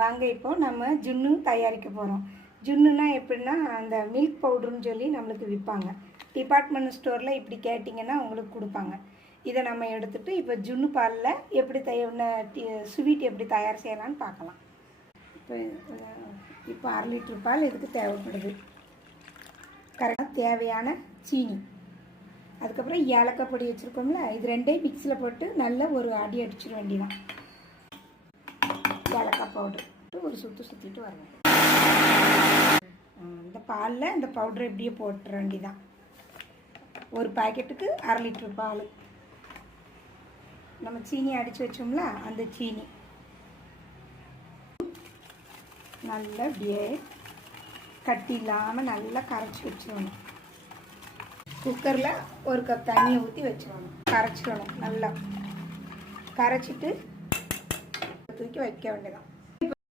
வாங்க இப்போ நம்ம ஜுன்னு தயாரிக்க போகிறோம். ஜுன்னுனா எப்படின்னா அந்த மில்க் பவுடர்னு சொல்லி நம்மளுக்கு விற்பாங்க. டிபார்ட்மெண்ட் ஸ்டோரில் இப்படி கேட்டிங்கன்னா உங்களுக்கு கொடுப்பாங்க. இதை நம்ம எடுத்துகிட்டு இப்போ ஜுன்னு பாலில் எப்படி ஸ்வீட் எப்படி தயார் செய்யலான்னு பார்க்கலாம். இப்போ 1/2 லிட்டர் பால் இதுக்கு தேவைப்படுது. கரெக்டாக தேவையான சீனி, அதுக்கப்புறம் ஏலக்காய் பொடி வச்சுருக்கோம்ல, இது ரெண்டையும் மிக்ஸியில் போட்டு நல்ல ஒரு அடி அடிச்சிட வேண்டியதான். ஏலக்காய் பவுட்ரு ஒரு சுற்றிட்டு வரணும். இந்த பாலில் இந்த பவுட்ரு எப்படியே போட்டுற வேண்டிதான். ஒரு பாக்கெட்டுக்கு 1/2 லிட்டர் பால். நம்ம சீனி அடித்து வச்சோம்ல, அந்த சீனி நல்லா அப்படியே கட்டி இல்லாமல் நல்லா கரைச்சி வச்சிடணும். குக்கரில் 1 கப் தண்ணியை ஊற்றி வச்சிடணும். கரைச்சிடணும். நல்லா கரைச்சிட்டு தூக்கி வைக்க வேண்டியதான்.